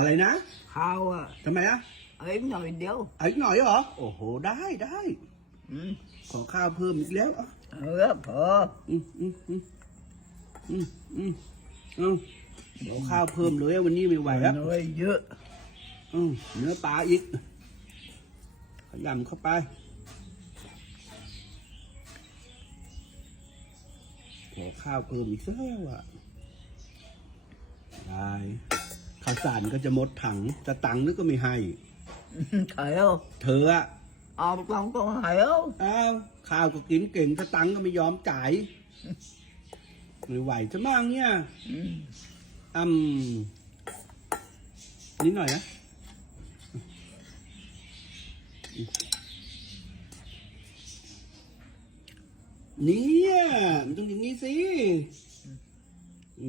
อะไรนะข้าวอะทำไมอะเอ้ยหน่อยเดียวเอาอีกหน่อยเหรอ โอ้โห ได้ได้อืมขอข้าวเพิ่มอีกแล้วอะเออพออืมอืมอืมอืมอืมอืมเดี๋ยวข้าวเพิ่มเลยวันนี้ไม่ไหวแล้วน้อยเยอะอืมเนื้อปลาอีกขยำเข้าไปขอข้าวเพิ่มอีกสักแล้วอะได้ ข้าวสารก็จะหมดถังจะตังค์นึกก็ไม่ให้ถ่ายเอาเธออะเอาต้องต้องหายเอาอ้าวข้าวก็กินเก่งถ้าตังค์ก็ไม่ยอมจ่ายไม่ไหวจะมั่งเนี่ยอืมอืมนิดหน่อยนะเนี่ยมันต้องอย่างนี้สิ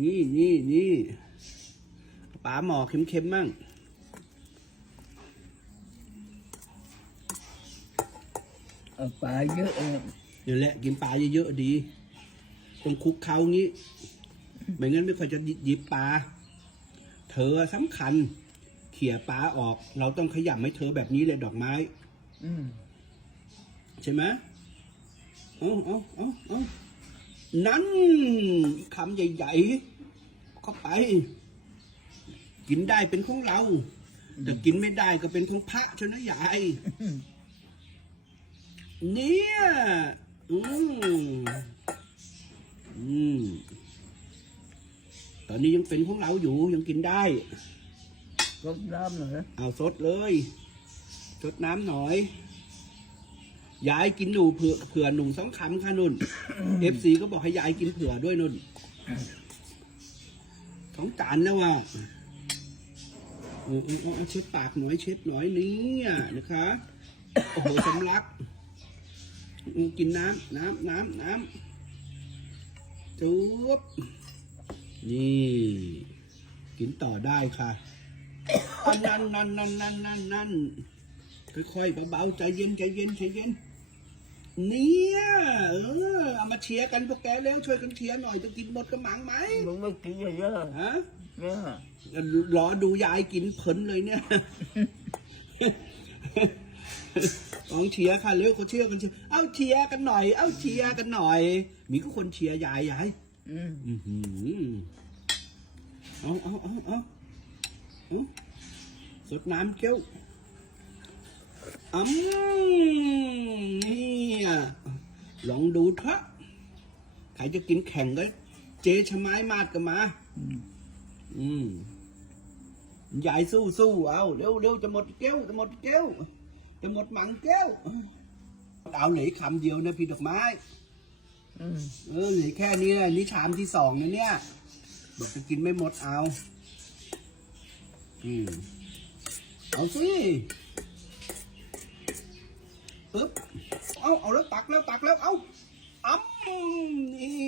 นี่นี่นี่ ป๋าหมอเค็มๆมั่งเอาปลาเยอะเออเดี๋ยวแหละกินปลาเยอะๆดีต้องคลุกเขางี้ ไม่งั้นไม่ค่อยจะหยิบปลา เธอสำคัญ เขี่ยปลาออก เราต้องขยำให้เธอแบบนี้เลยดอกไม้ อืมใช่ไหมเอาเอาเอาเอานั่นคำใหญ่ๆเข้าไป กินได้เป็นของเรา แต่กินไม่ได้ก็เป็นของพระเชยวนะยาย เนี่ย อืมอืมตอนนี้ยังเป็นของเราอยู่ยังกินได้รดน้ำหน่อยเอาสดเลย สดน้ำหน่อยยายกินหนูเผื่อเผื่อหนุ่งสองคำค่ะนุ่นเอฟซีก็บอกให้ยายกินเผื่อด้วยนุ่นสองจานแล้วว่ะโอ้โอ้เอาเช็ดปากหน่อยเช็ดหน่อยเนี่ยนะคะโอ้โหสำลักกินน้ำน้ำน้ำน้ำจุ๊บนี่ กินต่อได้ค่ะอันนั่นนั่นนั่นนั่นนั่นนั่นค่อยๆเบาๆใจเย็นใจเย็นใจเย็น เนี่ย เออเอามาเชียร์กันพวกแกแล้วช่วยกันเชียร์หน่อยจะกินหมดกระมังไหมมึงไม่กินเยอะฮะๆเนี่ยรอดูยายกินเพลินเลยเนี่ย ลองเชียร์ค่ะเร็วเขาเชียร์กันเชียร์เอาเชียร์กันหน่อย เอาเชียร์กันหน่อย มีก็คนเชียร์ยายยาย อืมอือหือเอาเอาเอาเอาเอาสดน้ำเกี้ยว อืมเนี่ยลองดูเถอะใครจะกินแข่งก็เจชะไม้มาดกันมาอืมอืมยายสู้สู้เอาเร็วเร็วจะหมดแก้วจะหมดแก้วจะหมดหมังแก้วเอาเหลืออกคำเดียวนะพี่ดอกไม้อืมเออเหลือแค่นี้แหละนี่ชามที่สองนะเนี่ยบอกจะกินไม่หมดเอา อืมเอาสิ ปึ๊บ เอาเอาแล้วตักแล้วตักแล้ว เอาอ้ำนี่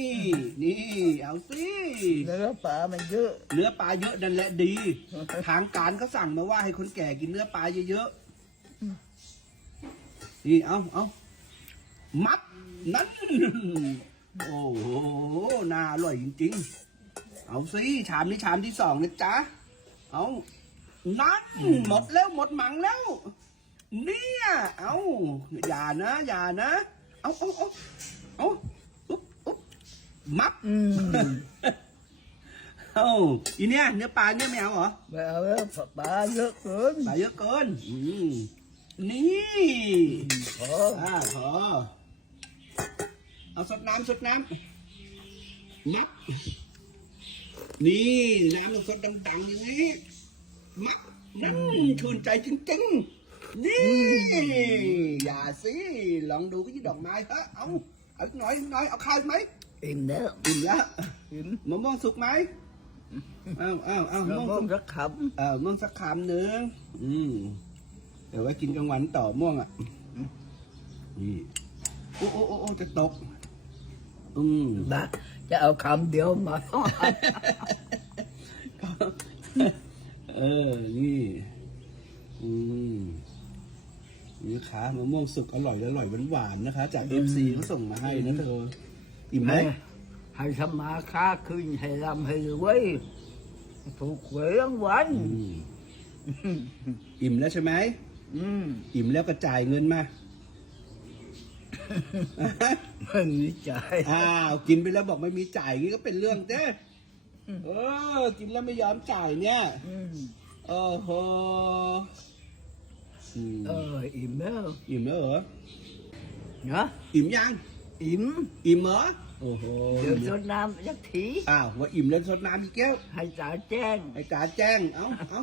นี่ เอาสิเนื้อปลามันเยอะ เนื้อปลาเยอะนั่นแหละดี ทางการเขาสั่งมาว่าให้คนแก่กินเนื้อปลาเยอะๆ นี่ เอาเอามัดนั่น โอ้โห น่าอร่อยจริง ๆ เอาสิ ชามนี้ชามที่สองนะจ๊ะ เอานั่นหมดแล้วหมดหมังแล้ว เนี่ย เอาอย่านะ อย่านะ เอาเอาเอาเอาอุ๊บอุ๊บมับอืมเอ้าอีเนี่ยเนื้อปลาเนี่ยไม่เอาเหรอไม่เอาแล้วปลาเยอะเกินปลาเยอะเกินอืมนี่พออ่าพอเอาสดน้ำสดน้ำมับ นี่น้ำมันสดดังๆอย่างนี้มับนั่นชื่นใจจริงๆ นี่อย่าสิลองดูก็ยี่ดอกไม้ฮะเอาเอาอีกหน่อยอีกหน่อยเอาข้าวอีกไหมอิ่มแล้วอิ่มแล้วอิ่มมะม่วงสุกไหมอ้าวอ้าวอ้าวแล้วมะม่วงก็สุกสักคเออม่วงสักคำหนึ่งอืมเดี๋ยวไว้กินกลางวันต่อม่วงอะนี่โอ้โอ้โอ้โอ้จะตก อืมำบ้าจะเอาคำเดียวมาเออ นี่ อืม นี่ค่ะมะม่วงสุกอร่อยอร่อยหวานๆนะคะ จากเอฟซีเขาส่งมาให้นะเธออิ่มไหมให้ทำมาค้าขึ้นให้ร่ำให้รวยถูกหวยรางวัลอืมอิ่มแล้วใช่ไหมอืมอิ่มแล้วก็จ่ายเงินมาไม่มีใจอ้าวกินไปแล้วบอกไม่มีจ่ายอย่างนี้ก็เป็นเรื่องเด้เออ กินแล้วไม่ยอมจ่ายเนี่ย อืม โอ้โห อืมเอออิ่มแล้วอิ่มแล้วเหรอนะอิ่มยังอิ่มอิ่มเหรอโอ้โหเดี๋ยวจดน้ำยักทีอ้าวว่าอิ่มแล้วสดน้ำอีกแก้วให้ตาแจ้งไอ้กาแจ้งเอ้าเอ้า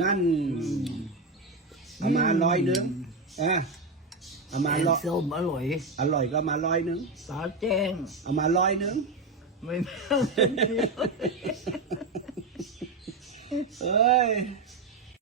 นั่นเอามาร้อยหนึงอะเอามาแกงร้อยส้มอร่อย อร่อยก็มาร้อยหนึงตาแจ้งเอามาร้อยหนึงไม่เอ้ย